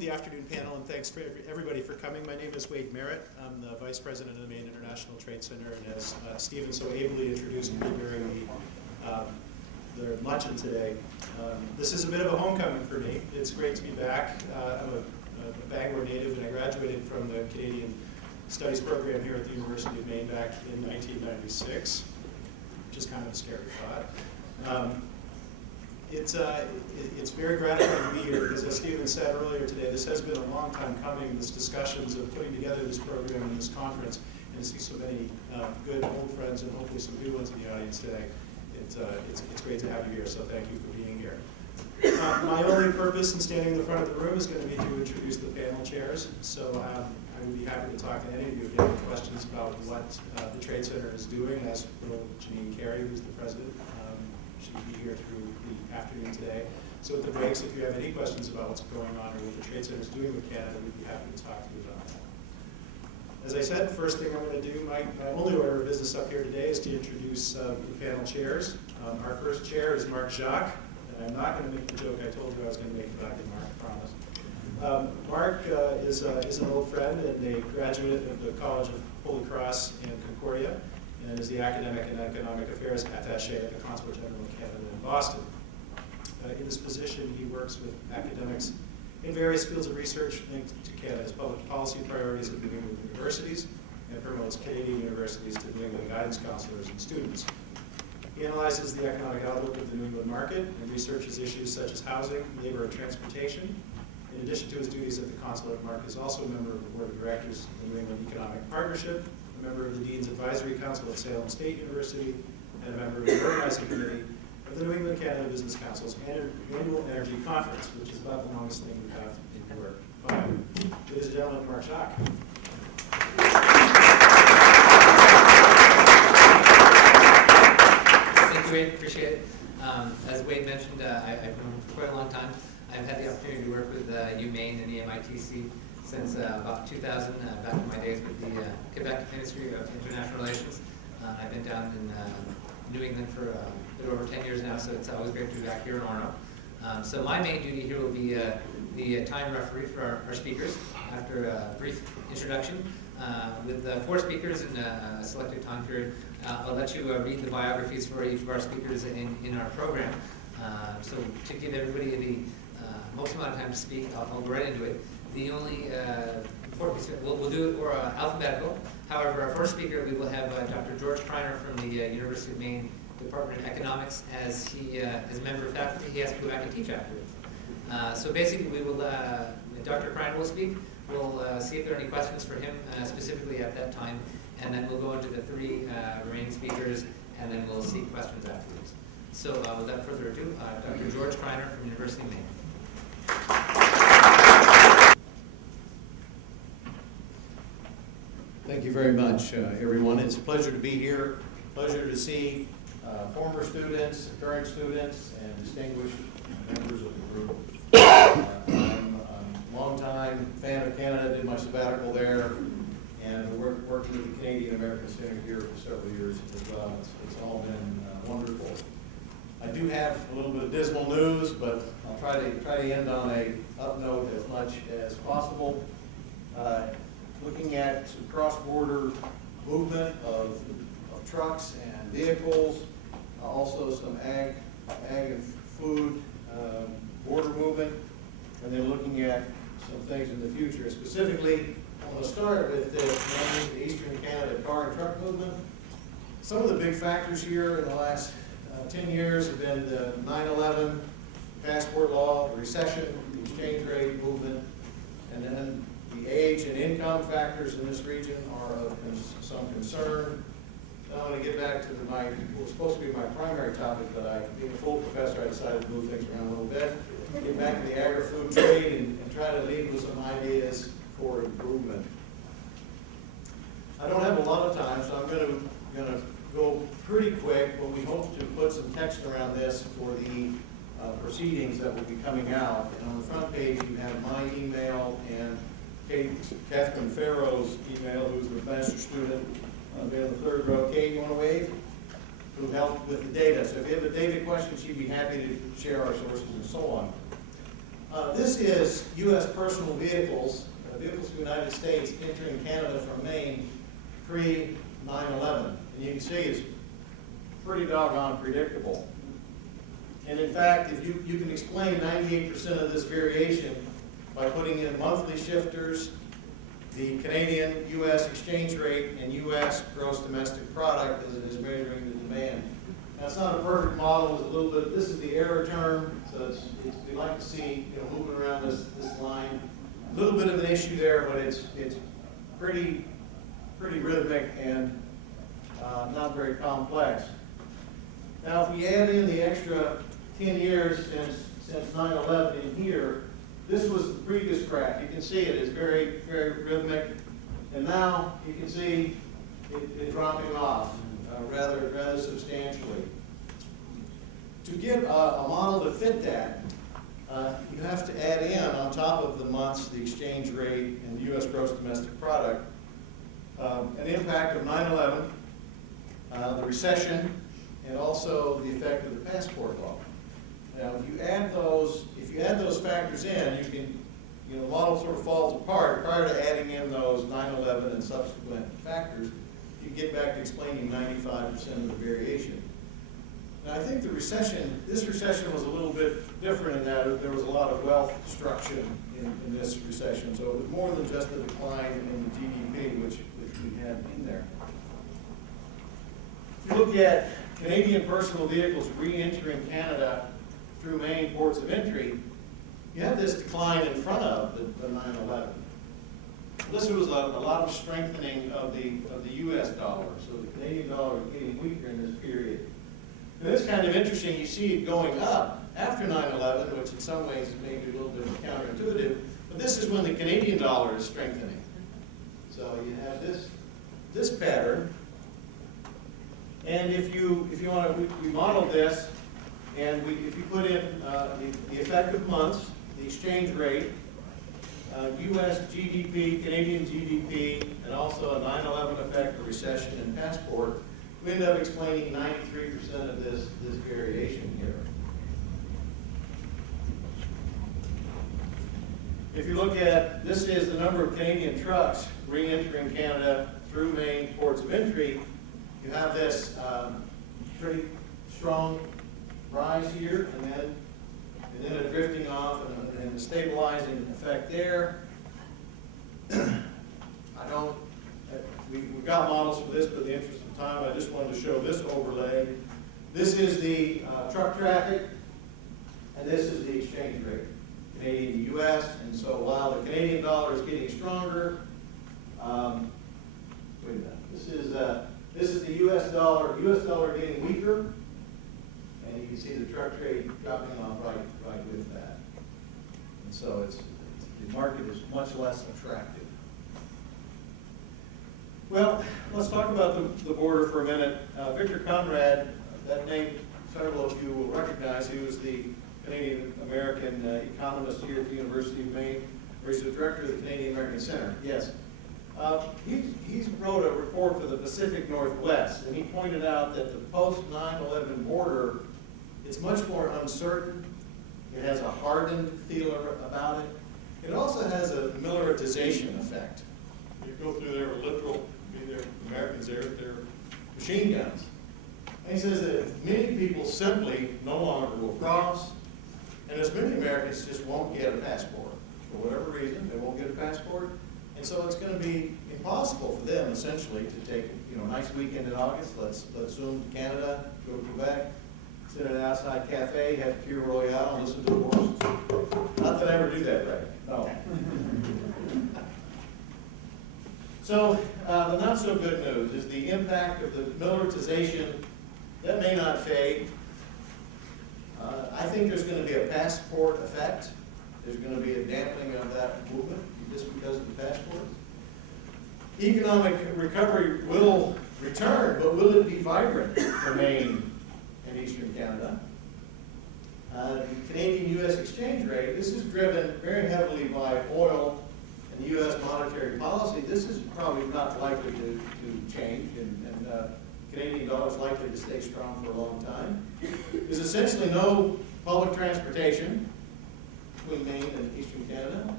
to the afternoon panel, and thanks for everybody for coming. My name is Wade Merritt. I'm the Vice President of the Maine International Trade Center, and as Stephen so ably introduced me during the luncheon today, this is a bit of a homecoming for me. It's great to be back. I'm a Bangor native, and I graduated from the Canadian Studies program here at the University of Maine back in 1996, which is kind of a scary thought. It's very gratifying to be here because, as Stephen said earlier today, this has been a long time coming, this discussions of putting together this program and this conference, and to see so many good old friends and hopefully some new ones in the audience today. It's great to have you here, so thank you for being here. My only purpose in standing in the front of the room is going to be to introduce the panel chairs, so I would be happy to talk to any of you if you have any questions about what the Trade Center is doing, as will Janine Carey, who's the president. She'll be here through the afternoon today. So at the breaks, if you have any questions about what's going on or what the Trade Center is doing with Canada, we'd be happy to talk to you about that. As I said, the first thing I'm going to do, my only order of business up here today is to introduce the panel chairs. Our first chair is Marc Jacques, and I'm not going to make the joke I told you I was going to make about it, Marc, I promise. Marc is an old friend and a graduate of the College of Holy Cross in Concordia, and is the Academic and Economic Affairs Attaché at the Consulate General of Canada in Boston. In this position, he works with academics in various fields of research linked to Canada's public policy priorities at New England universities, and promotes Canadian universities to New England guidance counselors and students. He analyzes the economic outlook of the New England market and researches issues such as housing, labor, and transportation. In addition to his duties at the consulate, Marc is also a member of the board of directors of the New England Economic Partnership, a member of the Dean's Advisory Council at Salem State University, and a member of the organizing committee of the New England Canada Business Council's annual energy conference, which is about the longest thing we have in your file. Ladies and gentlemen, Marc Jacques. Thank you, Wade. Appreciate it. As Wade mentioned, I've known him for quite a long time. I've had the opportunity to work with UMaine and the MITC since about 2000, back in my days with the Quebec Ministry of International Relations. I've been down in New England for a bit over 10 years now, so it's always great to be back here in Orono. So my main duty here will be the time referee for our speakers after a brief introduction. With 4 speakers in a selected time period, I'll let you read the biographies for each of our speakers in our program. So to give everybody the most amount of time to speak, I'll go right into it. The only important piece, we'll do it alphabetical. However, our first speaker, we will have Dr. George Criner from the University of Maine Department of Economics. As he is a member of faculty, he has to go back and teach afterwards. So basically, we will, Dr. Criner will speak. We'll see if there are any questions for him specifically at that time, and then we'll go into the 3 remaining speakers, and then we'll seek questions afterwards. So without further ado, Dr. George Criner from University of Maine. Thank you very much, everyone. It's a pleasure to be here. Pleasure to see former students, current students, and distinguished members of the group. I'm a long-time fan of Canada, did my sabbatical there, and worked with the Canadian American Center here for several years as well. It's all been wonderful. I do have a little bit of dismal news, but I'll try to end on a up note as much as possible. Looking at some cross-border movement of trucks and vehicles, also some ag and food border movement, and then looking at some things in the future. Specifically, I'm going to start with the Eastern Canada car and truck movement. Some of the big factors here in the last 10 years have been the 9/11 passport law, the recession, the exchange rate movement, and then the age and income factors in this region are of some concern. Now I'm going to get back to what was supposed to be my primary topic, but being a full professor, I decided to move things around a little bit. Get back to the agri-food trade and try to lead with some ideas for improvement. I don't have a lot of time, so I'm going to go pretty quick, but we hope to put some text around this for the proceedings that will be coming out. And on the front page, you have my email and Catherine Farrow's email, who's the master student there in the 3rd row. Kate, you want to wave? Who helped with the data. So if you have a data question, she'd be happy to share our sources and so on. This is U.S. personal vehicles, vehicles of the United States entering Canada from Maine pre-9/11. And you can see it's pretty doggone predictable. And in fact, if you can explain 98% of this variation by putting in monthly shifters, the Canadian-U.S. exchange rate, and U.S. gross domestic product as it is measuring the demand. Now, it's not a perfect model. It's a little bit. This is the error term, so we like to see moving around this line. A little bit of an issue there, but it's pretty rhythmic and not very complex. Now, if we add in the extra 10 years since 9/11 in here, this was the previous graph. You can see it is very rhythmic, and now you can see it dropping off rather substantially. To get a model to fit that, you have to add in on top of the months the exchange rate and the U.S. gross domestic product, an impact of 9/11, the recession, and also the effect of the passport law. Now, if you add those factors in, you can, the model sort of falls apart. Prior to adding in those 9/11 and subsequent factors, you get back to explaining 95% of the variation. Now, I think this recession was a little bit different in that there was a lot of wealth destruction in this recession. So it was more than just a decline in the GDP, which we had in there. If you look at Canadian personal vehicles re-entering Canada through Maine ports of entry, you have this decline in front of the 9/11. This was a lot of strengthening of the U.S. dollar, so the Canadian dollar is getting weaker in this period. And it's kind of interesting. You see it going up after 9/11, which in some ways is maybe a little bit counterintuitive, but this is when the Canadian dollar is strengthening. So you have this pattern. And if you want to, we modeled this, and if you put in the effective months, the exchange rate, U.S. GDP, Canadian GDP, and also a 9/11 effect, a recession, and passport, we end up explaining 93% of this variation here. If you look at, this is the number of Canadian trucks re-entering Canada through Maine ports of entry. You have this pretty strong rise here, and then a drifting off and a stabilizing effect there. We've got models for this, but in the interest of time, I just wanted to show this overlay. This is the truck traffic, and this is the exchange rate, Canadian to U.S. And so while the Canadian dollar is getting stronger, wait a minute. This is the U.S. dollar. U.S. dollar getting weaker, and you can see the truck trade dropping off right with that. And so the market is much less attractive. Well, let's talk about the border for a minute. Victor Conrad, that name several of you will recognize. He was the Canadian-American economist here at the University of Maine, where he's the director of the Canadian-American Center. Yes. He wrote a report for the Pacific Northwest, and he pointed out that the post-9/11 border, it's much more uncertain. It has a hardened feel about it. It also has a militarization effect. You go through there with literal, Americans there with their machine guns. And he says that many people simply no longer will cross, and as many Americans just won't get a passport. For whatever reason, they won't get a passport. And so it's going to be impossible for them, essentially, to take a nice weekend in August. Let's zoom to Canada, go to Quebec, sit at an outside cafe, have a Pure Royale, and listen to the horses. Not that I ever do that, right? No. So the not so good news is the impact of the militarization. That may not fade. I think there's going to be a passport effect. There's going to be a dampening of that movement just because of the passport. Economic recovery will return, but will it be vibrant for Maine and Eastern Canada? The Canadian-U.S. exchange rate, this is driven very heavily by oil and U.S. monetary policy. This is probably not likely to change, and Canadian dollar is likely to stay strong for a long time. There's essentially no public transportation. between Maine and Eastern Canada,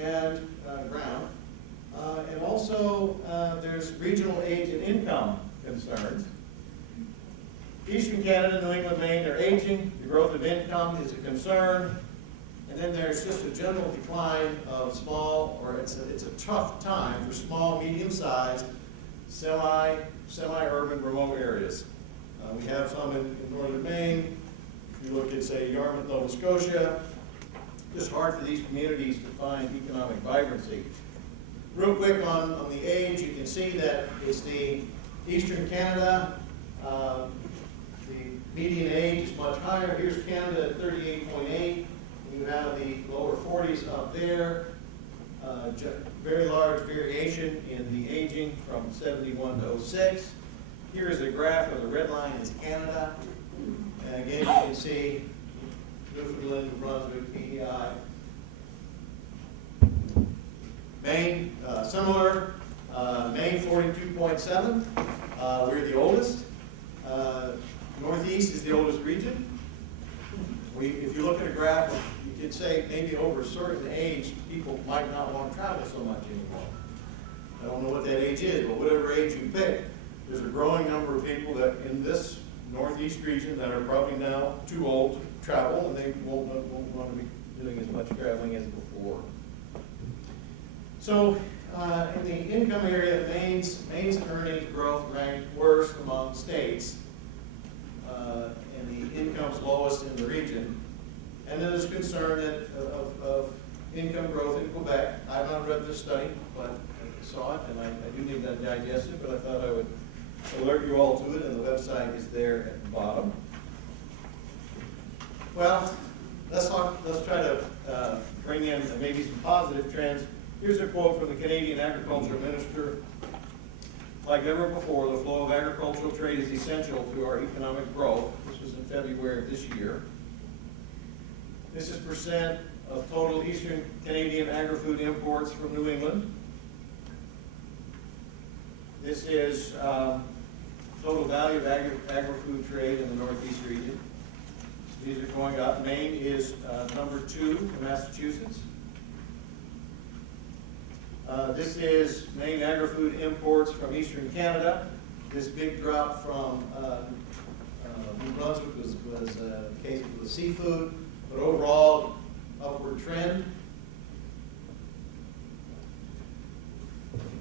and ground. And also, there's regional age and income concerns. Eastern Canada, New England, Maine are aging. The growth of income is a concern. And then there's just a general decline of small, or it's a tough time for small, medium-sized, semi-urban remote areas. We have some in northern Maine. If you look at, say, Yarmouth, Nova Scotia, just hard for these communities to find economic vibrancy. Real quick on the age, you can see that it's the Eastern Canada. The median age is much higher. Here's Canada at 38.8. You have the lower 40s up there. Very large variation in the aging from 71 to 06. Here is a graph where the red line is Canada. And again, you can see Newfoundland, New Brunswick, PEI. Maine, similar. Maine 42.7. We're the oldest. Northeast is the oldest region. If you look at a graph, you could say maybe over a certain age, people might not want to travel so much anymore. I don't know what that age is, but whatever age you pick, there's a growing number of people that in this Northeast region that are probably now too old to travel, and they won't want to be doing as much traveling as before. So in the income area, Maine's earnings growth ranked worst among states, and the income's lowest in the region. And there's concern of income growth in Quebec. I've not read this study, but I saw it, and I do need that digested, but I thought I would alert you all to it, and the website is there at the bottom. Well, let's try to bring in maybe some positive trends. Here's a quote from the Canadian Agriculture Minister. Like never before, the flow of agricultural trade is essential to our economic growth. This was in February of this year. This is percent of total Eastern Canadian agri-food imports from New England. This is total value of agri-food trade in the Northeast region. These are going up. Maine is number 2 to Massachusetts. This is Maine agri-food imports from Eastern Canada. This big drop from New Brunswick was the case with seafood, but overall upward trend.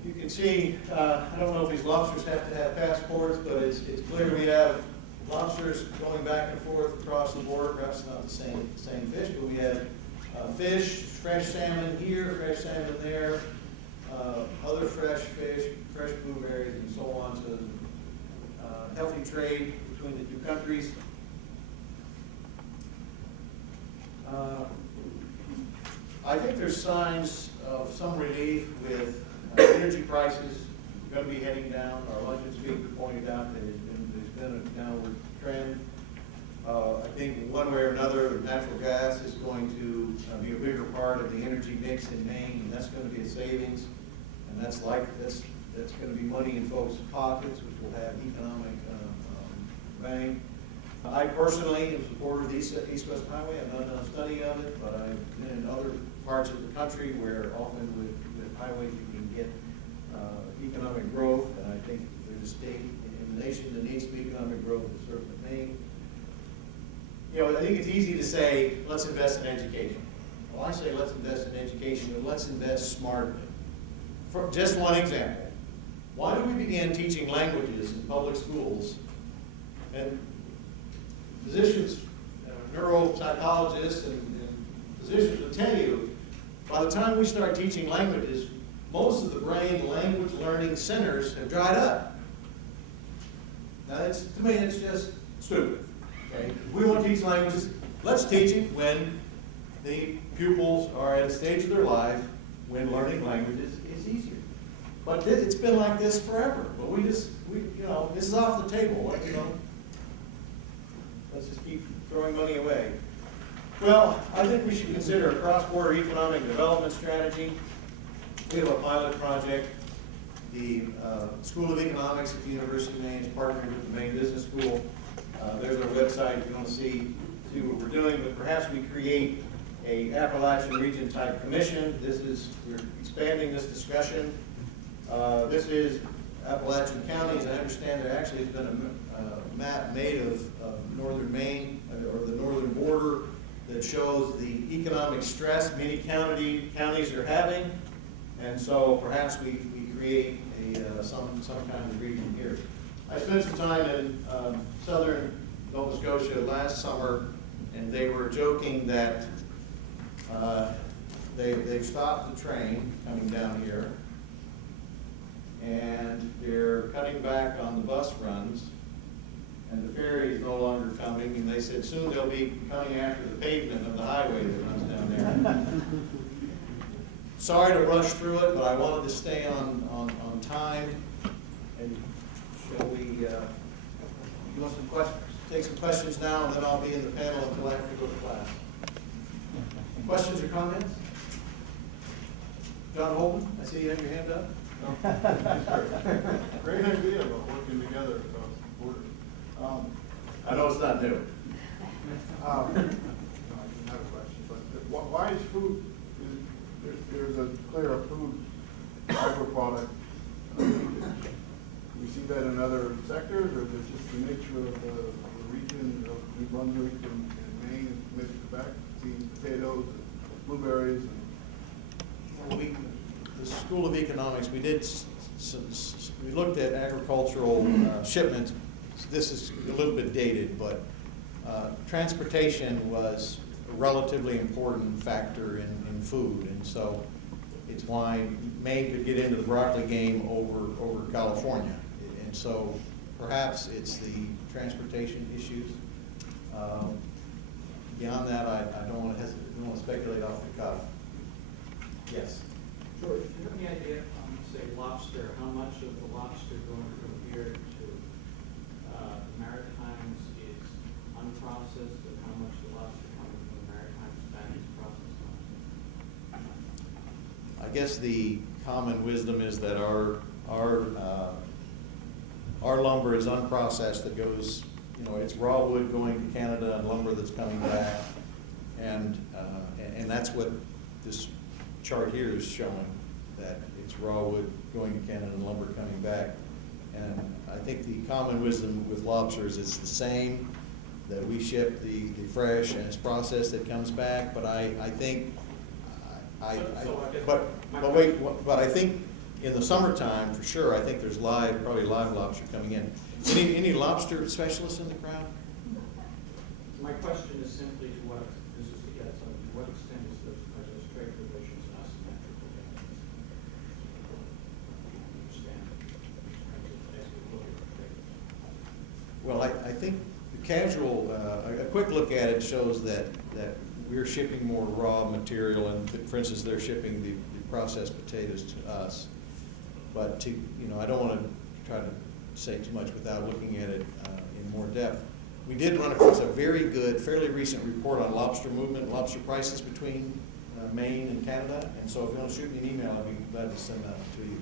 You can see, I don't know if these lobsters have to have passports, but it's clear we have lobsters going back and forth across the border. Perhaps not the same fish, but we have fish, fresh salmon here, fresh salmon there, other fresh fish, fresh blueberries, and so on. So healthy trade between the two countries. I think there's signs of some relief with energy prices going to be heading down. Our luncheon speaker pointed out that there's been a downward trend. I think one way or another, natural gas is going to be a bigger part of the energy mix in Maine, and that's going to be a savings. And that's going to be money in folks' pockets, which will have economic bang. I personally am a supporter of the East-West Highway. I've not done a study of it, but I've been in other parts of the country where often with highways you can get economic growth, and I think there's a state in the nation that needs some economic growth, it's certainly Maine. You know, I think it's easy to say, let's invest in education. Well, I say let's invest in education, but let's invest smartly. For just one example, why do we begin teaching languages in public schools? And physicians, neuropsychologists, and physicians will tell you, by the time we start teaching languages, most of the brain language learning centers have dried up. Now, to me, it's just stupid. Okay? If we want to teach languages, let's teach it when the pupils are at a stage of their life when learning languages is easier. But it's been like this forever. But this is off the table. Let's just keep throwing money away. Well, I think we should consider a cross-border economic development strategy. We have a pilot project. The School of Economics at the University of Maine is partnering with the Maine Business School. There's our website if you want to see what we're doing, but perhaps we create a Appalachian region type commission. We're expanding this discussion. This is Appalachian counties. I understand there actually has been a map made of northern Maine, or the northern border, that shows the economic stress many counties are having. And so perhaps we create some kind of region here. I spent some time in southern Nova Scotia last summer, and they were joking that they've stopped the train coming down here, and they're cutting back on the bus runs, and the ferry is no longer coming, and they said soon they'll be coming after the pavement of the highway that runs down there. Sorry to rush through it, but I wanted to stay on time. And shall we, you want some questions? Take some questions now, and then I'll be in the panel until after we go to class. Questions or comments? John Holden, I see you have your hand up. Great idea about working together across the border. I know it's not new. No, I didn't have a question, but why is food, there's a clear food agri-product leakage. We see that in other sectors, or is it just the nature of the region of New Brunswick and Maine and maybe Quebec, seeing potatoes and blueberries and The School of Economics, we looked at agricultural shipments. This is a little bit dated, but transportation was a relatively important factor in food, and so it's why Maine could get into the broccoli game over California. And so perhaps it's the transportation issues. Beyond that, I don't want to speculate off the cuff. Yes. George, do you have any idea on, say, lobster, how much of the lobster going from here to the Maritimes is unprocessed, and how much the lobster coming from the Maritimes back is processed? I guess the common wisdom is that our lumber is unprocessed, that goes, it's raw wood going to Canada and lumber that's coming back, and that's what this chart here is showing, that it's raw wood going to Canada and lumber coming back. And I think the common wisdom with lobster is it's the same, that we ship the fresh and it's processed that comes back, but I think, but I think in the summertime, for sure, I think there's probably live lobster coming in. Any lobster specialists in the crowd? My question is simply to what, this is to get some, to what extent is those trade relations asymmetrical? Well, I think the casual, a quick look at it shows that we're shipping more raw material, and for instance, they're shipping the processed potatoes to us. But I don't want to try to say too much without looking at it in more depth. We did run across a very good, fairly recent report on lobster movement, lobster prices between Maine and Canada. And so if you want to shoot me an email, I'd be glad to send that to you.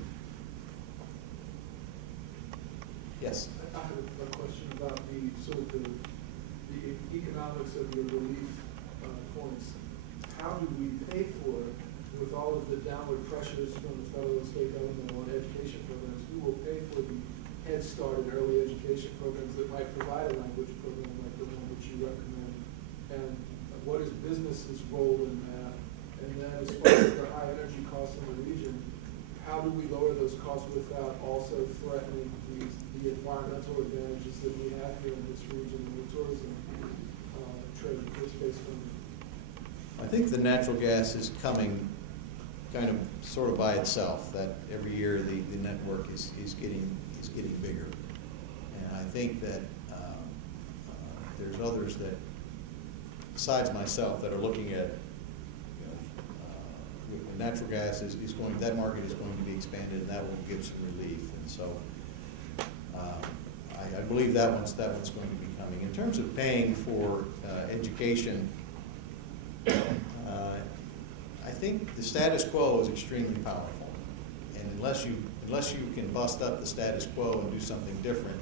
Yes? I have a question about the economics of your relief points. How do we pay for it with all of the downward pressures from the federal and state government on education programs? Who will pay for the Head Start and early education programs that might provide a language program like the one that you recommend? And what is business's role in that? And then as far as the high energy costs in the region, how do we lower those costs without also threatening the environmental advantages that we have here in this region and the tourism trade that's based on? I think the natural gas is coming kind of sort of by itself, that every year the network is getting bigger. And I think that there's others that, besides myself, that are looking at natural gas is going, that market is going to be expanded, and that will give some relief. And so I believe that one's going to be coming. In terms of paying for education, I think the status quo is extremely powerful, and unless you can bust up the status quo and do something different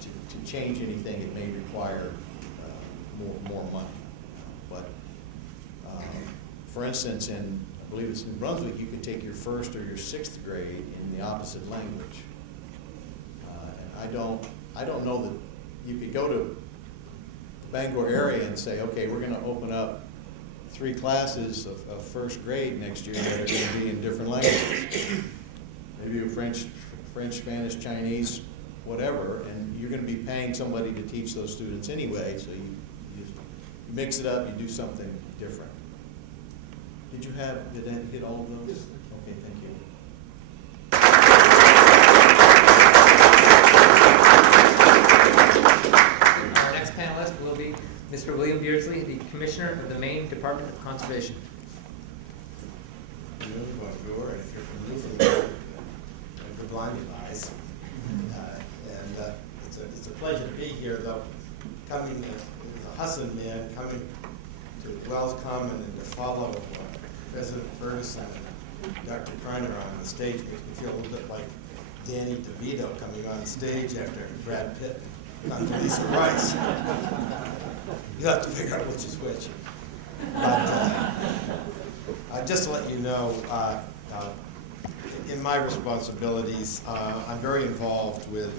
to change anything, it may require more money. But for instance, in, I believe it's New Brunswick, you can take your 1st or your 6th grade in the opposite language. And I don't know that you could go to the Bangor area and say, okay, we're going to open up 3 classes of 1st grade next year that are going to be in different languages. Maybe French, Spanish, Chinese, whatever, and you're going to be paying somebody to teach those students anyway, so you mix it up, you do something different. Did that hit all of those? Yes. Okay, thank you. Our next panelist will be Mr. William Beardsley, the Commissioner of the Maine Department of Conservation. Bonjour, and if you're from Newfoundland, good blinding eyes. It's a pleasure to be here, though, coming as a Husson man, coming to Wells Common and to follow President Ferguson and Dr. Criner on the stage makes me feel a little bit like Danny DeVito coming on stage after Brad Pitt and Condoleezza Rice. You have to figure out which is which. But just to let you know, in my responsibilities, I'm very involved with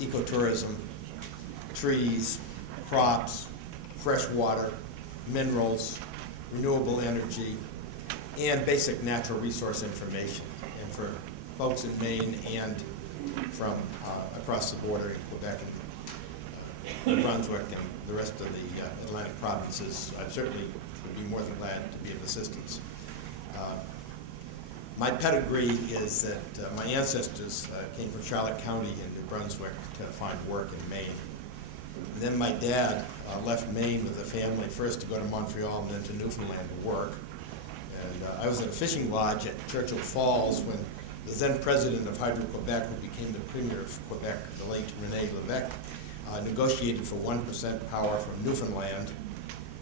ecotourism, trees, crops, fresh water, minerals, renewable energy, and basic natural resource information. And for folks in Maine and from across the border in Quebec and New Brunswick and the rest of the Atlantic provinces, I certainly would be more than glad to be of assistance. My pedigree is that my ancestors came from Charlotte County in New Brunswick to find work in Maine. And then my dad left Maine with a family, first to go to Montreal and then to Newfoundland to work. And I was at a fishing lodge at Churchill Falls when the then president of Hydro-Quebec, who became the premier of Quebec, the late René Lévesque, negotiated for 1% power from Newfoundland.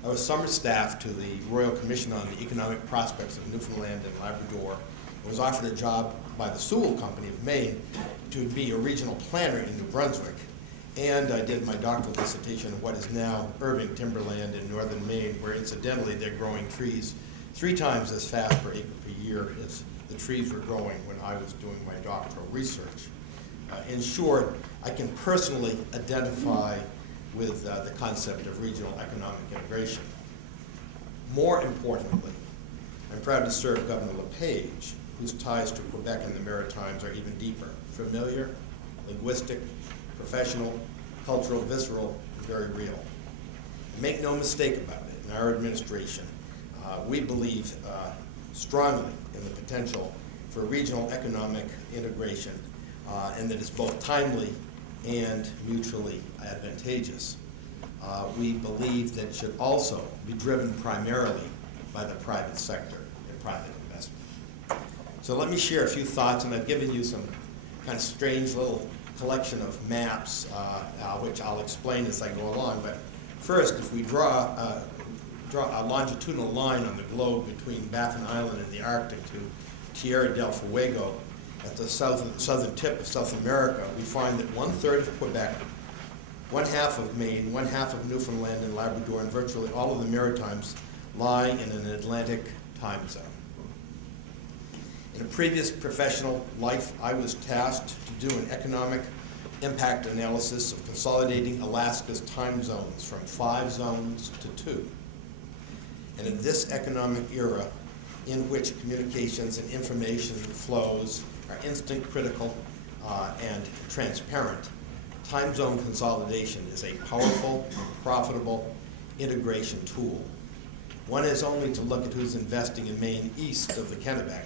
I was summer staff to the Royal Commission on the Economic Prospects of Newfoundland and Labrador. I was offered a job by the Sewell Company of Maine to be a regional planner in New Brunswick. And I did my doctoral dissertation in what is now Irving Timberland in northern Maine, where incidentally they're growing trees 3 times as fast per acre per year as the trees were growing when I was doing my doctoral research. In short, I can personally identify with the concept of regional economic integration. More importantly, I'm proud to serve Governor LePage, whose ties to Quebec and the Maritimes are even deeper, familiar, linguistic, professional, cultural, visceral, and very real. Make no mistake about it, in our administration, we believe strongly in the potential for regional economic integration, and that it's both timely and mutually advantageous. We believe that it should also be driven primarily by the private sector and private investment. So let me share a few thoughts, and I've given you some kind of strange little collection of maps, which I'll explain as I go along. But first, if we draw a longitudinal line on the globe between Baffin Island and the Arctic to Tierra del Fuego, at the southern tip of South America, we find that 1/3 of Quebec, 1/2 of Maine, 1/2 of Newfoundland and Labrador, and virtually all of the Maritimes lie in an Atlantic time zone. In a previous professional life, I was tasked to do an economic impact analysis of consolidating Alaska's time zones from 5 zones to 2. And in this economic era, in which communications and information flows are instant, critical, and transparent, time zone consolidation is a powerful and profitable integration tool. One has only to look at who's investing in Maine east of the Kennebec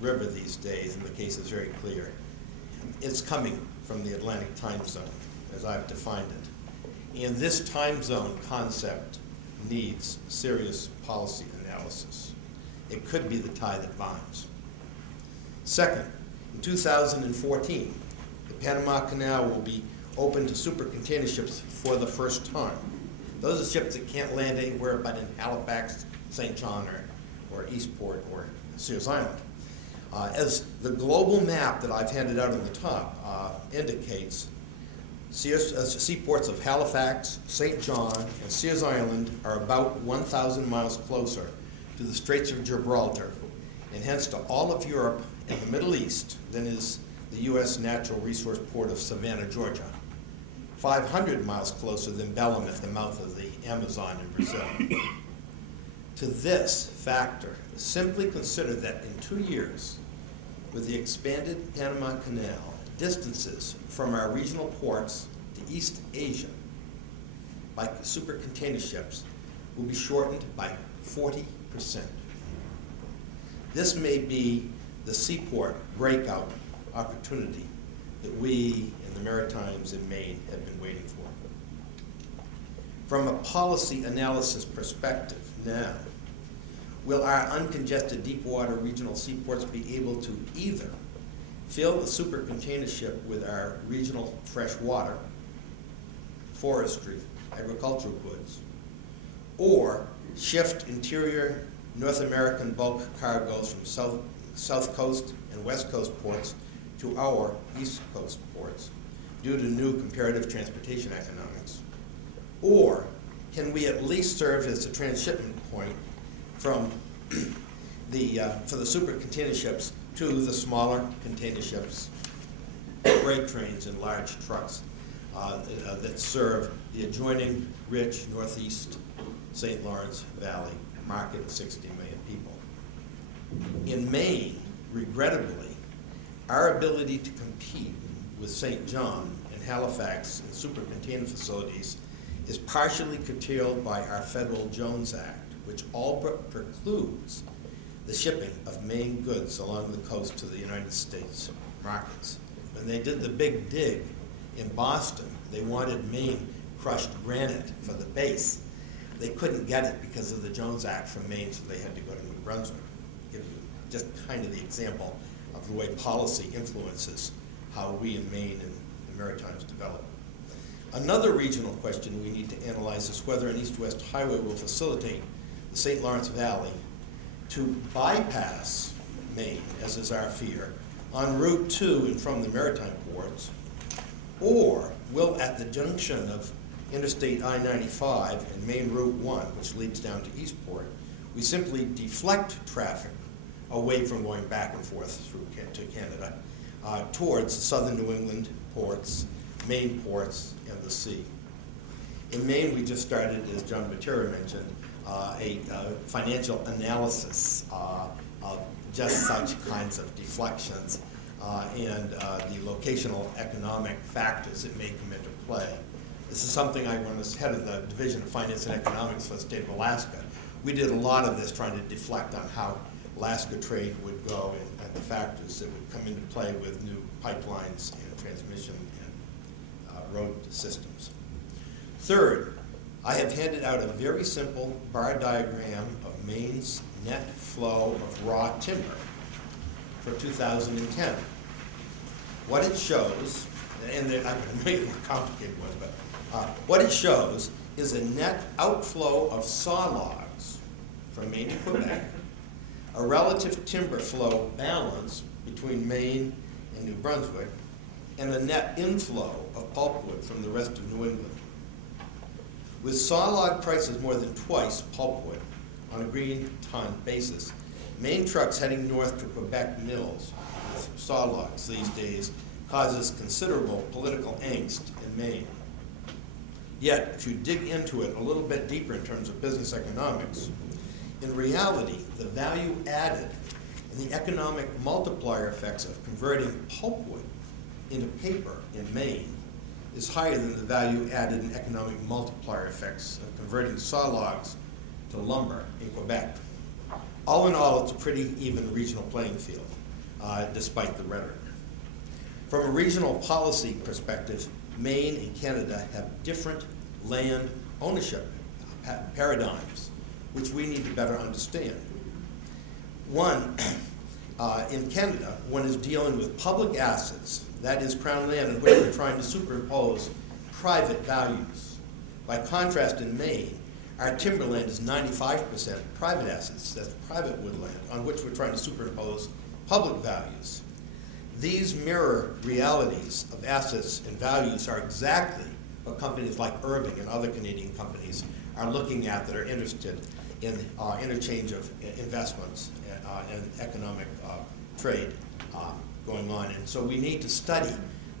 River these days, and the case is very clear. It's coming from the Atlantic time zone, as I've defined it. And this time zone concept needs serious policy analysis. It could be the tie that binds. Second, in 2014, the Panama Canal will be open to super container ships for the first time. Those are ships that can't land anywhere but in Halifax, St. John, or Eastport, or Sears Island. As the global map that I've handed out on the top indicates, seaports of Halifax, St. John, and Sears Island are about 1,000 miles closer to the Straits of Gibraltar, and hence to all of Europe and the Middle East than is the U.S. natural resource port of Savannah, Georgia, 500 miles closer than Belém at the mouth of the Amazon in Brazil. To this factor, simply consider that in 2 years, with the expanded Panama Canal, distances from our regional ports to East Asia by super container ships will be shortened by 40%. This may be the seaport breakout opportunity that we in the Maritimes in Maine have been waiting for. From a policy analysis perspective now, will our uncongested deepwater regional seaports be able to either fill the super container ship with our regional fresh water, forestry, agricultural goods, or shift interior North American bulk cargoes from South Coast and West Coast ports to our East Coast ports due to new comparative transportation economics? Or can we at least serve as a transshipment point from for the super container ships to the smaller container ships, freight trains, and large trucks that serve the adjoining rich Northeast St. Lawrence Valley market of 60 million people? In Maine, regrettably, our ability to compete with St. John and Halifax and super container facilities is partially curtailed by our federal Jones Act, which all but precludes the shipping of Maine goods along the coast to the United States markets. When they did the big dig in Boston, they wanted Maine crushed granite for the base. They couldn't get it because of the Jones Act from Maine, so they had to go to New Brunswick. Give you just kind of the example of the way policy influences how we in Maine and the Maritimes develop. Another regional question we need to analyze is whether an east-west highway will facilitate the St. Lawrence Valley to bypass Maine, as is our fear, on Route 2 and from the maritime ports, or will at the junction of Interstate I-95 and Main Route 1, which leads down to Eastport, we simply deflect traffic away from going back and forth through to Canada towards southern New England ports, Maine ports, and the sea. In Maine, we just started, as John Batera mentioned, a financial analysis of just such kinds of deflections and the locational economic factors that may come into play. This is something I, when I was head of the Division of Finance and Economics for the state of Alaska, we did a lot of this trying to deflect on how Alaska trade would go and the factors that would come into play with new pipelines and transmission and road systems. Third, I have handed out a very simple bar diagram of Maine's net flow of raw timber for 2010. What it shows, and I'm going to make it more complicated ones, but what it shows is a net outflow of saw logs from Maine to Quebec, a relative timber flow balance between Maine and New Brunswick, and a net inflow of pulpwood from the rest of New England. With sawlog prices more than twice pulpwood on a green ton basis, Maine trucks heading north to Quebec mills with sawlogs these days causes considerable political angst in Maine. Yet, if you dig into it a little bit deeper in terms of business economics, in reality, the value added and the economic multiplier effects of converting pulpwood into paper in Maine is higher than the value added and economic multiplier effects of converting sawlogs to lumber in Quebec. All in all, it's a pretty even regional playing field, despite the rhetoric. From a regional policy perspective, Maine and Canada have different land ownership paradigms, which we need to better understand. One, in Canada, one is dealing with public assets, that is Crown land, in which we're trying to superimpose private values. By contrast, in Maine, our timberland is 95% private assets, that's private woodland, on which we're trying to superimpose public values. These mirror realities of assets and values are exactly what companies like Irving and other Canadian companies are looking at that are interested in interchange of investments and economic trade going on. And so we need to study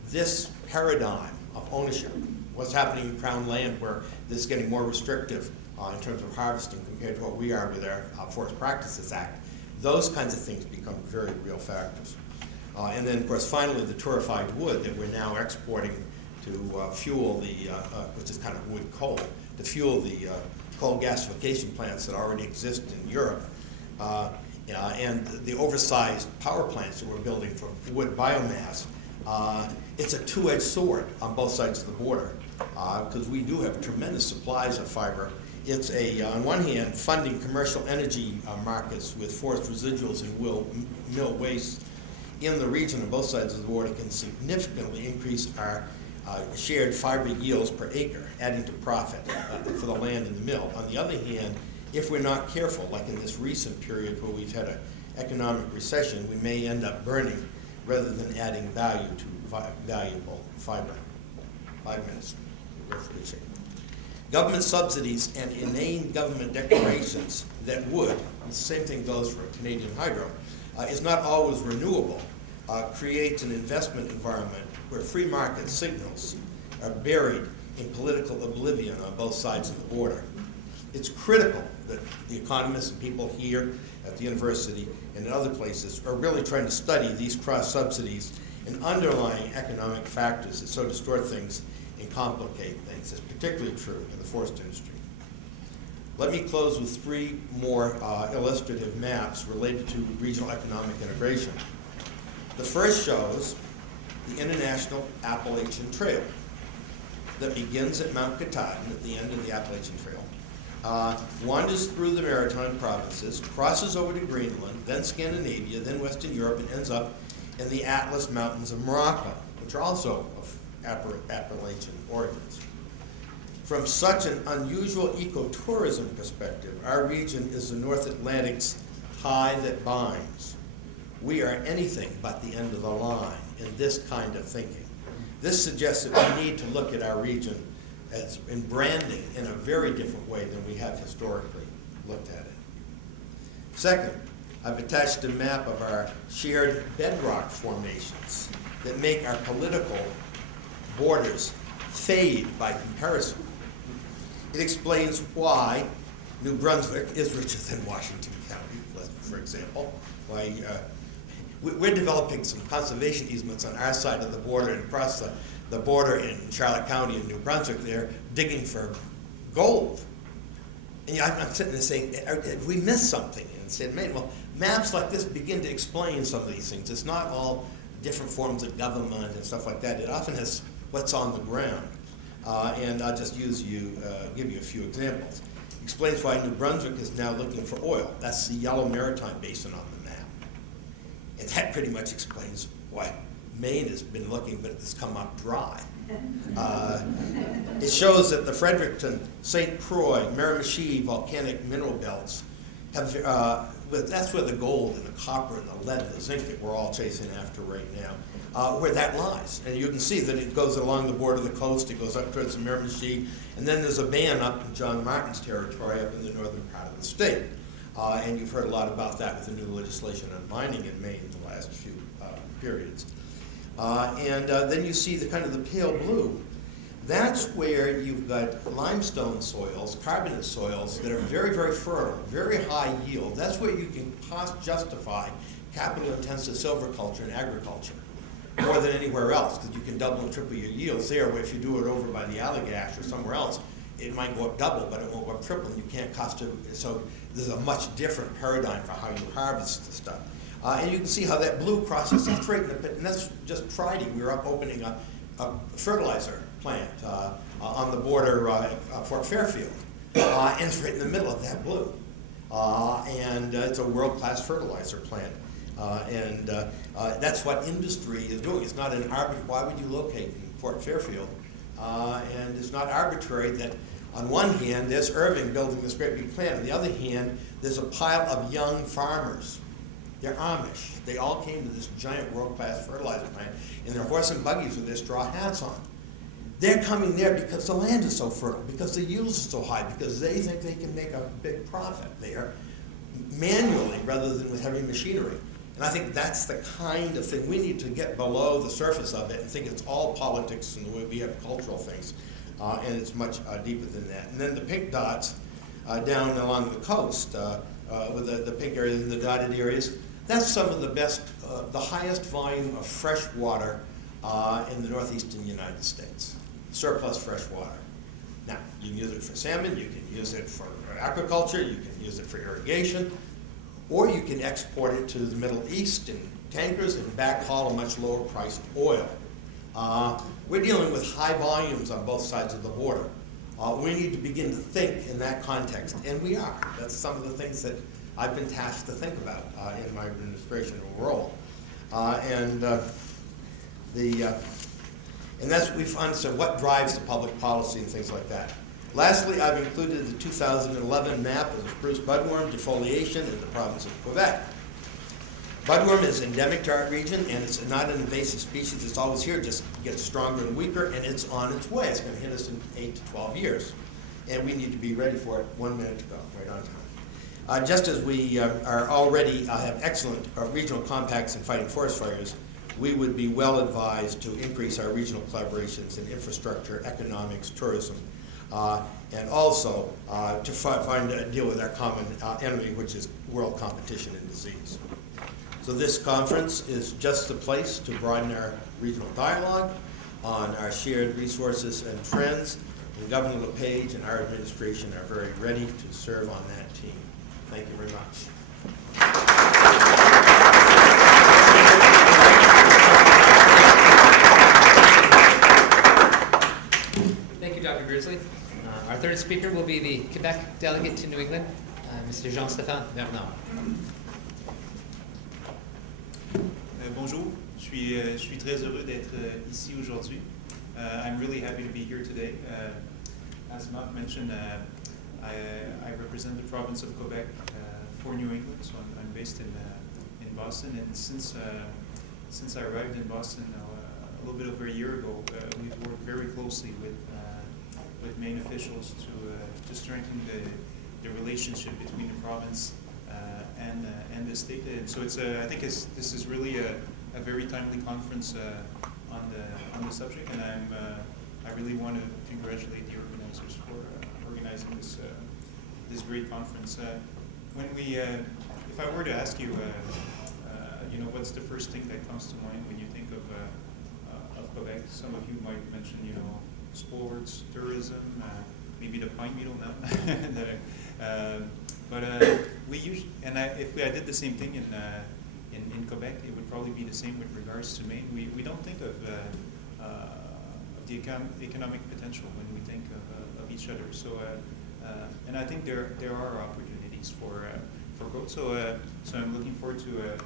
this paradigm of ownership, what's happening in Crown land where this is getting more restrictive in terms of harvesting compared to what we are with our Forest Practices Act. Those kinds of things become very real factors. And then, of course, finally, the torrefied wood that we're now exporting to fuel the, which is kind of wood coal, to fuel the coal gasification plants that already exist in Europe, and the oversized power plants that we're building for wood biomass. It's a two-edged sword on both sides of the border, because we do have tremendous supplies of fiber. It's on one hand, funding commercial energy markets with forest residuals and mill waste in the region on both sides of the border can significantly increase our shared fiber yields per acre, adding to profit for the land and the mill. On the other hand, if we're not careful, like in this recent period where we've had an economic recession, we may end up burning rather than adding value to valuable fiber. 5 minutes. Government subsidies and inane government declarations that would, and the same thing goes for Canadian hydro, is not always renewable, creates an investment environment where free market signals are buried in political oblivion on both sides of the border. It's critical that the economists and people here at the university and in other places are really trying to study these cross-subsidies and underlying economic factors that so distort things and complicate things. It's particularly true in the forest industry. Let me close with 3 more illustrative maps related to regional economic integration. The first shows the International Appalachian Trail that begins at Mount Katahdin at the end of the Appalachian Trail, wanders through the maritime provinces, crosses over to Greenland, then Scandinavia, then Western Europe, and ends up in the Atlas Mountains of Morocco, which are also of Appalachian origins. From such an unusual ecotourism perspective, our region is the North Atlantic's tie that binds. We are anything but the end of the line in this kind of thinking. This suggests that we need to look at our region as in branding in a very different way than we have historically looked at it. Second, I've attached a map of our shared bedrock formations that make our political borders fade by comparison. It explains why New Brunswick is richer than Washington County, for example. Why we're developing some conservation easements on our side of the border and across the border in Charlotte County and New Brunswick. They're digging for gold. And I'm sitting there saying, have we missed something? And said, Maine, well, maps like this begin to explain some of these things. It's not all different forms of government and stuff like that. It often has what's on the ground. And I'll just give you a few examples. Explains why New Brunswick is now looking for oil. That's the Yellow Maritime Basin on the map. And that pretty much explains why Maine has been looking, but it's come up dry. It shows that the Fredericton, St. Croix, Miramichi volcanic mineral belts have, that's where the gold and the copper and the lead and the zinc that we're all chasing after right now, where that lies. And you can see that it goes along the border of the coast, it goes up towards the Miramichi, and then there's a band up in John Martin's territory up in the northern part of the state. And you've heard a lot about that with the new legislation on mining in Maine in the last few periods. Then you see the kind of the pale blue. That's where you've got limestone soils, carbonate soils that are very, very fertile, very high yield. That's where you can cost justify capital-intensive silviculture and agriculture more than anywhere else, because you can double and triple your yields there, where if you do it over by the Allagash or somewhere else, it might go up double, but it won't go up triple, and you can't cost it. So there's a much different paradigm for how you harvest the stuff. And you can see how that blue crosses, that's right in the pit, and that's just Friday. We were up opening a fertilizer plant on the border of Fort Fairfield, and it's right in the middle of that blue. And it's a world-class fertilizer plant. And that's what industry is doing. It's not an arbitrary, why would you locate in Fort Fairfield? And it's not arbitrary that on one hand, there's Irving building this great big plant. On the other hand, there's a pile of young farmers. They're Amish. They all came to this giant world-class fertilizer plant in their horse and buggies with their straw hats on. They're coming there because the land is so fertile, because the yields are so high, because they think they can make a big profit there manually rather than with heavy machinery. And I think that's the kind of thing we need to get below the surface of it and think it's all politics and the way we have cultural things. And it's much deeper than that. And then the pink dots down along the coast with the pink areas and the dotted areas, that's some of the best, the highest volume of fresh water in the northeastern United States. Surplus fresh water. Now, you can use it for salmon, you can use it for aquaculture, you can use it for irrigation, or you can export it to the Middle East in tankers and backhaul a much lower priced oil. We're dealing with high volumes on both sides of the border. We need to begin to think in that context, and we are. That's some of the things that I've been tasked to think about in my administration role. And that's what we found, so what drives the public policy and things like that. Lastly, I've included the 2011 map of the spruce budworm defoliation in the province of Quebec. Budworm is endemic to our region, and it's not an invasive species. It's always here, just gets stronger and weaker, and it's on its way. It's going to hit us in 8 to 12 years. And we need to be ready for it 1 minute to go, right on time. Just as we are already have excellent regional compacts in fighting forest fires, we would be well advised to increase our regional collaborations in infrastructure, economics, tourism, and also to deal with our common enemy, which is world competition and disease. So this conference is just the place to broaden our regional dialogue on our shared resources and trends. And Governor LePage and our administration are very ready to serve on that team. Thank you very much. Thank you, Dr. Beardsley. Our third speaker will be the Quebec delegate to New England, Mr. Jean-Stéphane Bernard. Bonjour, je suis très heureux d'être ici aujourd'hui. I'm really happy to be here today. As Marc mentioned, I represent the province of Quebec for New England, so I'm based in Boston. And since I arrived in Boston a little bit over a year ago, we've worked very closely with Maine officials to strengthen the relationship between the province and the state. And so I think this is really a very timely conference on the subject, and I really want to congratulate the organizers for organizing this great conference. If I were to ask you, what's the first thing that comes to mind when you think of Quebec? Some of you might mention, sports, tourism, maybe the pine beetle now. But we usually, and if I did the same thing in Quebec, it would probably be the same with regards to Maine. We don't think of the economic potential when we think of each other. So, and I think there are opportunities for growth. So I'm looking forward to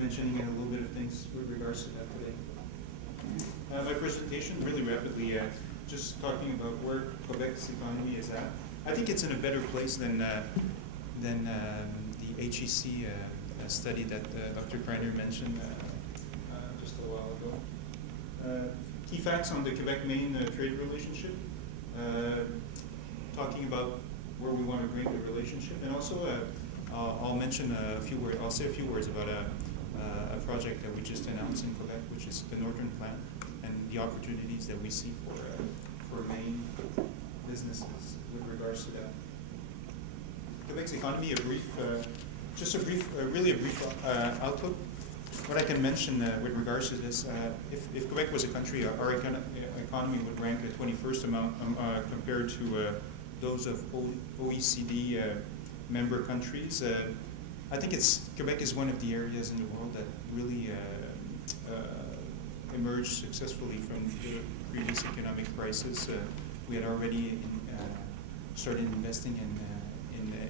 mentioning a little bit of things with regards to that today. My presentation, really rapidly, just talking about where Quebec's economy is at. I think it's in a better place than the HEC study that Dr. Criner mentioned just a while ago. Key facts on the Quebec-Maine trade relationship, talking about where we want to bring the relationship, and also I'll mention a few words. I'll say a few words about a project that we just announced in Quebec, which is the Northern Plan, and the opportunities that we see for Maine businesses with regards to that. Quebec's economy, really a brief outlook. What I can mention with regards to this, if Quebec was a country, our economy would rank at 21st amount compared to those of OECD member countries. I think Quebec is one of the areas in the world that really emerged successfully from the previous economic crisis. We had already started investing in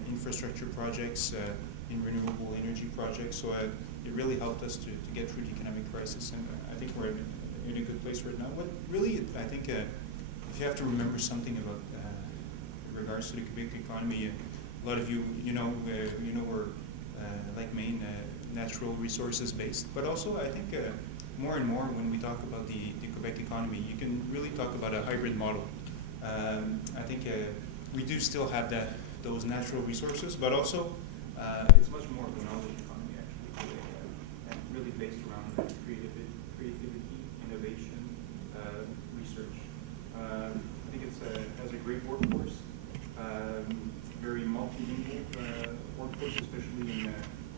infrastructure projects, in renewable energy projects. So it really helped us to get through the economic crisis, and I think we're in a good place right now. But really, I think if you have to remember something about in regards to the Quebec economy, a lot of you we're like Maine, natural resources based, but also I think more and more when we talk about the Quebec economy, you can really talk about a hybrid model. I think we do still have those natural resources, but also it's much more of a knowledge economy actually, and really based around creativity, innovation, research. I think it has a great workforce, very multilingual workforce, especially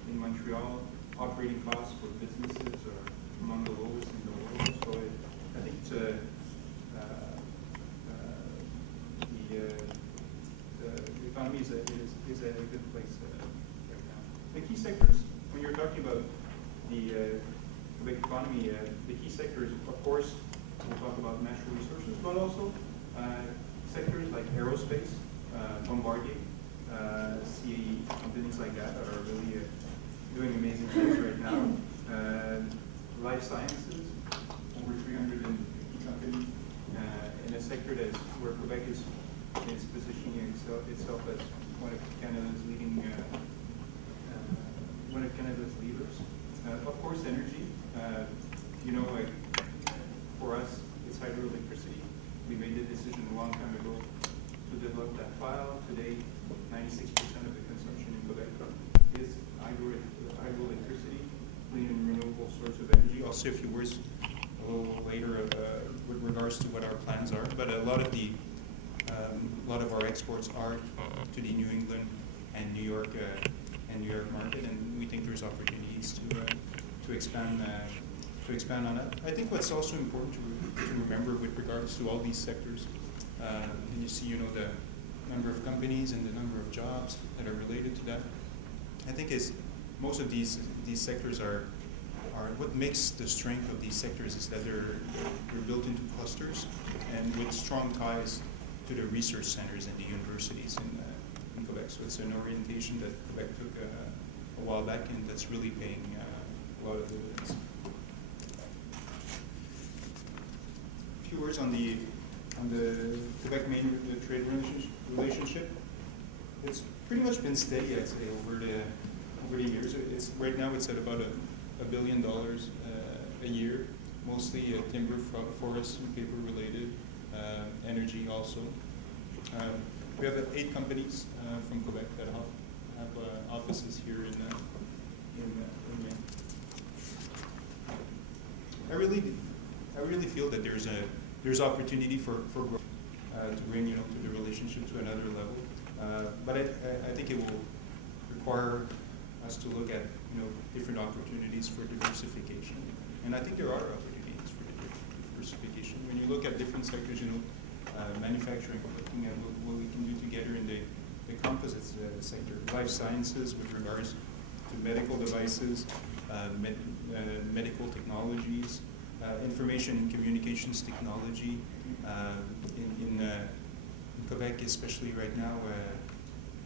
in Montreal. Operating costs for businesses are among the lowest in the world, so I think it's the economy is a good place right now. The key sectors, when you're talking about the Quebec economy, the key sectors, of course, we'll talk about natural resources, but also sectors like aerospace, Bombardier, CAE, companies like that are really doing amazing things right now. Life sciences, over 350 companies in a sector that's where Quebec is positioning itself as one of Canada's leading, one of Canada's leaders. Of course, energy. Like for us, it's hydroelectricity. We made the decision a long time ago to develop that file. Today, 96% of the consumption in Quebec is hydroelectricity, clean and renewable source of energy. I'll say a few words a little later with regards to what our plans are, but a lot of our exports are to the New England and New York market, and we think there's opportunities to expand on that. I think what's also important to remember with regards to all these sectors, and you see, the number of companies and the number of jobs that are related to that. I think is most of these sectors are what makes the strength of these sectors is that they're built into clusters and with strong ties to the research centers and the universities in Quebec. So it's an orientation that Quebec took a while back, and that's really paying a lot of dividends. A few words on the Quebec-Maine trade relationship. It's pretty much been steady, I'd say, over the years. Right now it's at about $1 billion a year, mostly timber, forest, and paper related, energy also. We have 8 companies from Quebec that have offices here in Maine. I really feel that there's opportunity for growth to bring to the relationship to another level. But I think it will require us to look at different opportunities for diversification, and I think there are opportunities for diversification. When you look at different sectors, manufacturing, looking at what we can do together in the composites sector, life sciences with regards to medical devices, medical technologies, information and communications technology. In Quebec, especially right now,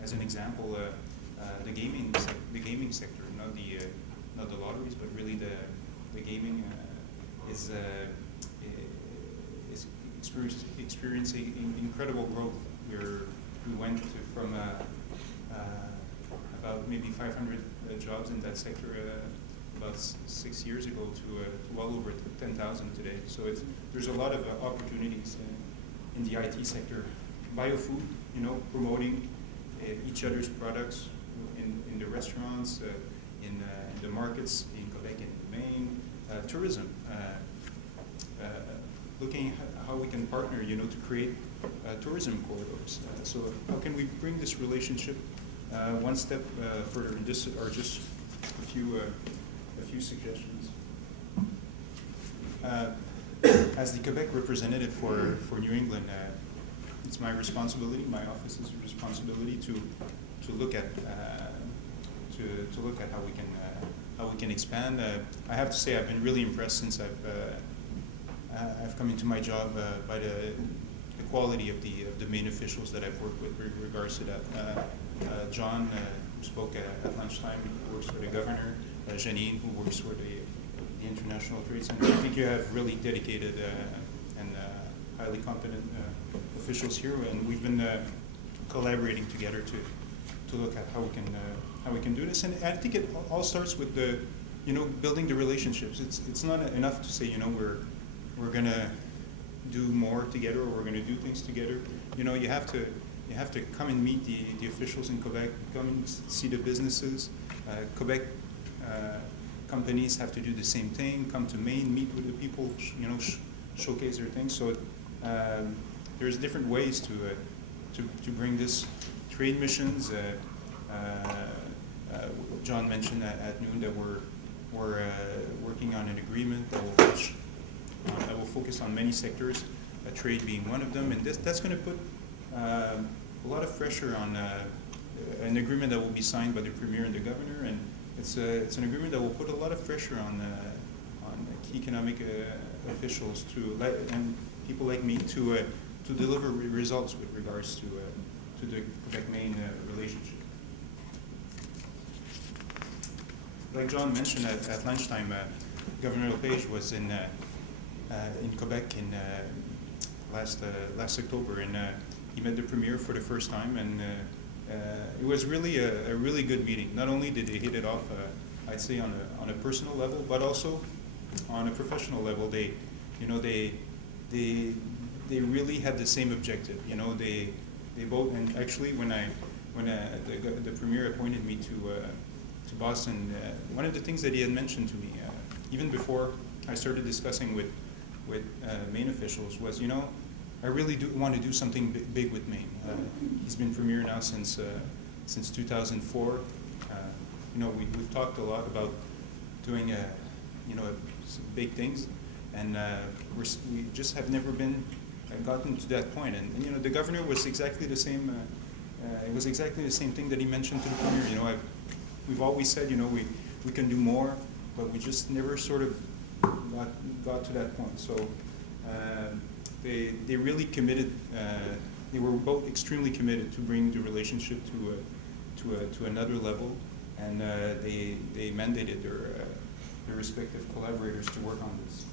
as an example, the gaming sector, not the lotteries, but really the gaming is experiencing incredible growth. We went from about maybe 500 jobs in that sector about 6 years ago to well over 10,000 today. So there's a lot of opportunities in the IT sector. Biofood, promoting each other's products in the restaurants, in the markets in Quebec and in Maine. Tourism, looking at how we can partner, to create tourism corridors. So how can we bring this relationship one step further? And this are just a few suggestions. As the Quebec representative for New England, it's my responsibility, my office's responsibility to look at how we can expand. I have to say I've been really impressed since I've come into my job by the quality of the Maine officials that I've worked with regards to that. John, who spoke at lunchtime, who works for the governor. Janine, who works for the International Trade Center. I think you have really dedicated and highly competent officials here, and we've been collaborating together to look at how we can do this. And I think it all starts with the building the relationships. It's not enough to say, we're gonna do more together, or we're gonna do things together. You have to come and meet the officials in Quebec, come and see the businesses. Quebec companies have to do the same thing, come to Maine, meet with the people, showcase their things. So there's different ways to bring this trade missions. John mentioned at noon that we're working on an agreement that will focus on many sectors, trade being one of them, and that's going to put a lot of pressure on an agreement that will be signed by the Premier and the Governor, and it's an agreement that will put a lot of pressure on key economic officials and people like me to deliver results with regards to the Quebec-Maine relationship. Like John mentioned at lunchtime, Governor LePage was in Quebec in last October, and he met the Premier for the first time, and it was really a really good meeting. Not only did they hit it off, I'd say on a personal level, but also on a professional level. They really had the same objective. They both, and actually when the Premier appointed me to Boston, one of the things that he had mentioned to me, even before I started discussing with Maine officials, was, I really do want to do something big with Maine. He's been Premier now since 2004. We've talked a lot about doing some big things, and we just have never gotten to that point. And the Governor was exactly the same. It was exactly the same thing that he mentioned to the Premier. We've always said, we can do more, but we just never sort of got to that point. So they really committed. They were both extremely committed to bring the relationship to another level, and they mandated their respective collaborators to work on this.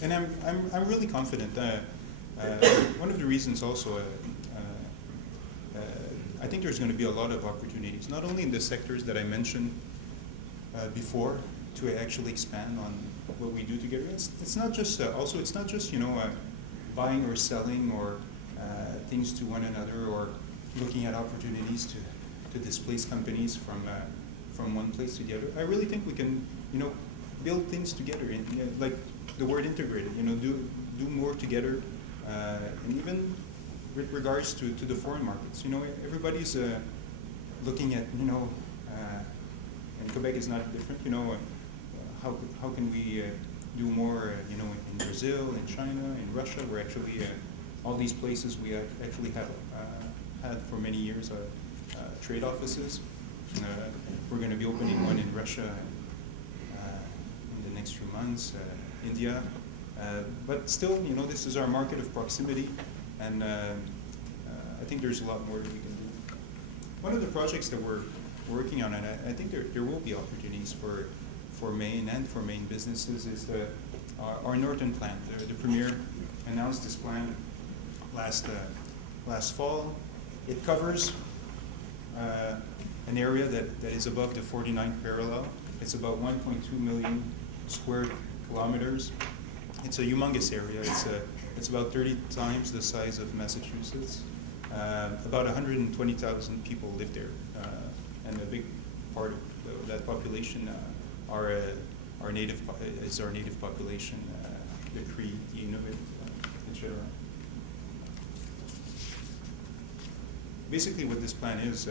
And I'm really confident. One of the reasons also. I think there's going to be a lot of opportunities, not only in the sectors that I mentioned before, to actually expand on what we do together. It's not just buying or selling or things to one another, or looking at opportunities to displace companies from one place to the other. I really think we can build things together, like the word integrated. Do more together, and even with regards to the foreign markets. Everybody's looking at, and Quebec is not different, how can we do more, in Brazil, in China, in Russia, where actually all these places we actually have had for many years trade offices. We're going to be opening one in Russia in the next few months, India. But still, this is our market of proximity, and I think there's a lot more that we can do. One of the projects that we're working on, and I think there will be opportunities for Maine and for Maine businesses, is our northern plant. The Premier announced this plan last fall. It covers an area that is above the 49th parallel. It's about 1.2 million square kilometers. It's a humongous area. It's about 30 times the size of Massachusetts. About 120,000 people live there, and a big part of that population is our native population, the Cree, the Inuit, etc. Basically, what this plan is,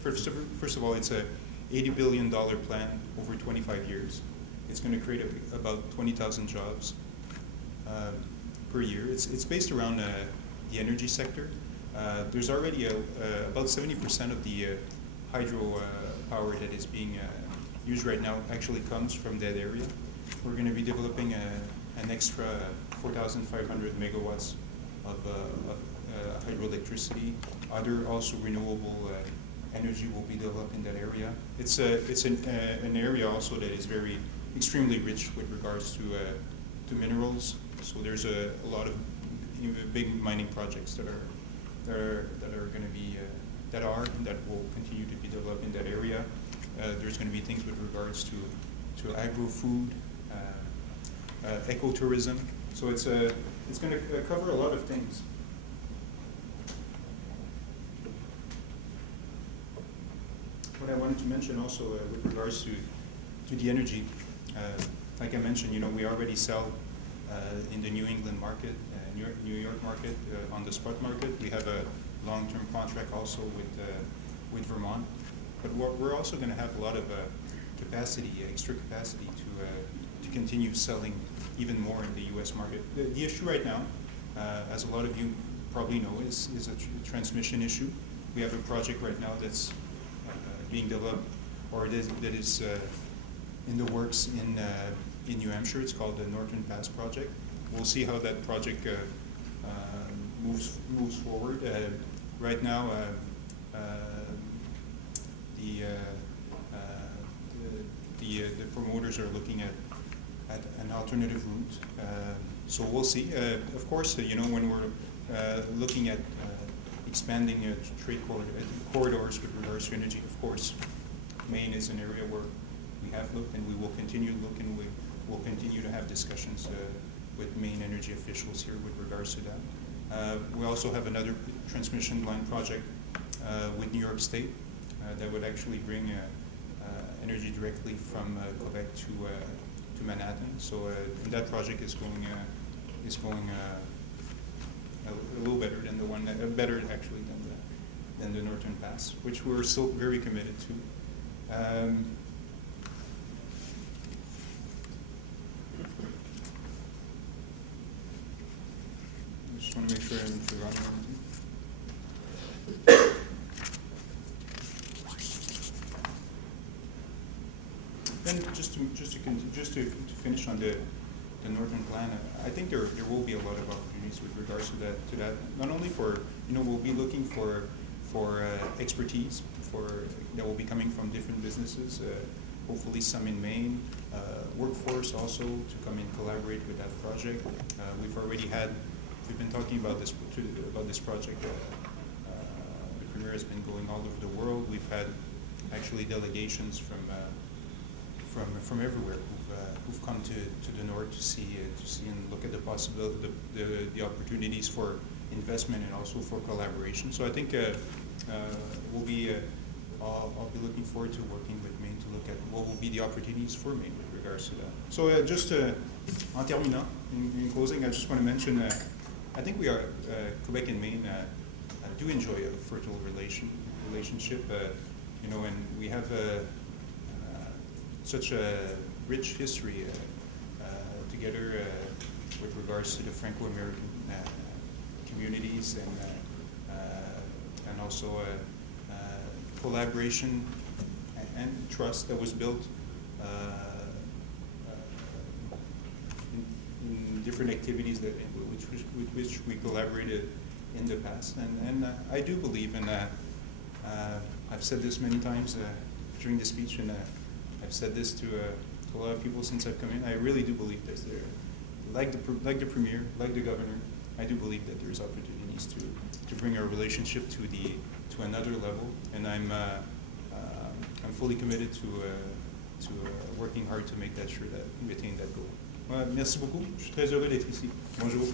first of all, it's a $80 billion plan over 25 years. It's going to create about 20,000 jobs per year. It's based around the energy sector. There's already about 70% of the hydro power that is being used right now actually comes from that area. We're going to be developing an extra 4,500 megawatts of hydroelectricity. Other also renewable energy will be developed in that area. It's an area also that is extremely rich with regards to minerals. So there's a lot of big mining projects that are going to be are and that will continue to be developed in that area. There's going to be things with regards to agro-food, ecotourism. So it's going to cover a lot of things. What I wanted to mention also with regards to the energy, like I mentioned, we already sell in the New England market, New York market, on the spot market. We have a long-term contract also with Vermont. But we're also going to have a lot of capacity, extra capacity to continue selling even more in the U.S. market. The issue right now, as a lot of you probably know, is a transmission issue. We have a project right now that's being developed, or that is in the works in New Hampshire. It's called the Northern Pass Project. We'll see how that project moves forward. Right now, the promoters are looking at an alternative route. So we'll see. Of course, when we're looking at expanding trade corridors with regards to energy, of course, Maine is an area where we have looked, and we will continue to look, and we will continue to have discussions with Maine energy officials here with regards to that. We also have another transmission line project with New York State that would actually bring energy directly from Quebec to Manhattan. So and that project is going a little better than the one better actually than the Northern Pass, which we're still very committed to. I just want to make sure I haven't forgotten anything. And just to finish on the Northern Plan, I think there will be a lot of opportunities with regards to that. Not only for we'll be looking for expertise that will be coming from different businesses. Hopefully some in Maine, workforce also to come and collaborate with that project. We've been talking about this project. The Criner has been going all over the world. We've had actually delegations from everywhere who've come to the north to see and look at the possibility, the opportunities for investment and also for collaboration. So I think I'll be looking forward to working with Maine to look at what will be the opportunities for Maine with regards to that. So just en terminant, in closing, I just want to mention I think we are Quebec and Maine do enjoy a fertile relationship. And we have such a rich history together with regards to the Franco-American communities and also collaboration and trust that was built in different activities with which we collaborated in the past. And I do believe, and I've said this many times during the speech, and I've said this to a lot of people since I've come in. I really do believe that like the Premier, like the Governor, I do believe that there's opportunities to bring our relationship to another level, and I'm fully committed to working hard to make that sure that we attain that goal. Merci beaucoup. Je suis très heureux d'être ici. Bonjour.